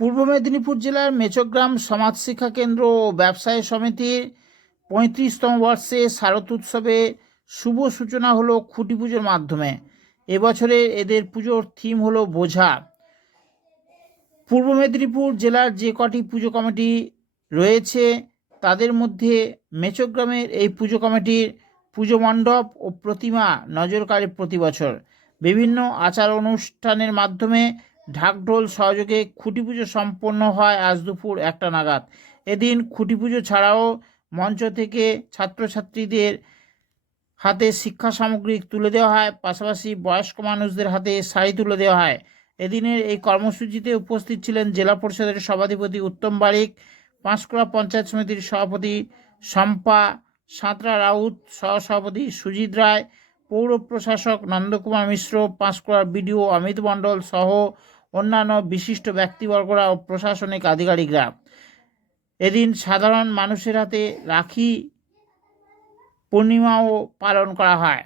পূর্ব মেদিনীপুর জেলার মেচগ্রাম সমাজ শিক্ষা কেন্দ্র ও ব্যবসায়ী সমিতির পঁয়ত্রিশতম বর্ষে শারদ উৎসবে শুভ সূচনা হলো খুঁটি পুজোর মাধ্যমে। এবছরে এদের পুজোর থিম হলো বোঝা। পূর্ব মেদিনীপুর জেলার যে কটি পুজো কমিটি রয়েছে, তাদের মধ্যে মেচগ্রামের এই পুজো কমিটির পুজো মণ্ডপ ও প্রতিমা নজর প্রতি বছর। বিভিন্ন আচার অনুষ্ঠানের মাধ্যমে ঢাকঢোল সহযোগে খুঁটি পুজো সম্পন্ন হয় আজ দুপুর একটা নাগাদ। এদিন খুঁটি পুজো ছাড়াও মঞ্চ থেকে ছাত্রছাত্রীদের হাতে শিক্ষা সামগ্রী তুলে দেওয়া হয়, পাশাপাশি বয়স্ক মানুষদের হাতে শাড়ি তুলে দেওয়া হয়। এদিনের এই কর্মসূচিতে উপস্থিত ছিলেন জেলা পরিষদের সভাধিপতি উত্তম বারিক, পাঁশকুড়া পঞ্চায়েত সমিতির সভাপতি শম্পা সাঁতরা রাউত, সহসভাপতি সুজিত রায়, পৌর প্রশাসক নন্দকুমার মিশ্র, পাঁশকুড়ার বিডিও অমিত মণ্ডল সহ অন্যান্য বিশিষ্ট ব্যক্তিবর্গরা ও প্রশাসনিক আধিকারিকরা। এদিন সাধারণ মানুষের হাতে রাখি পূর্ণিমাও পালন করা হয়।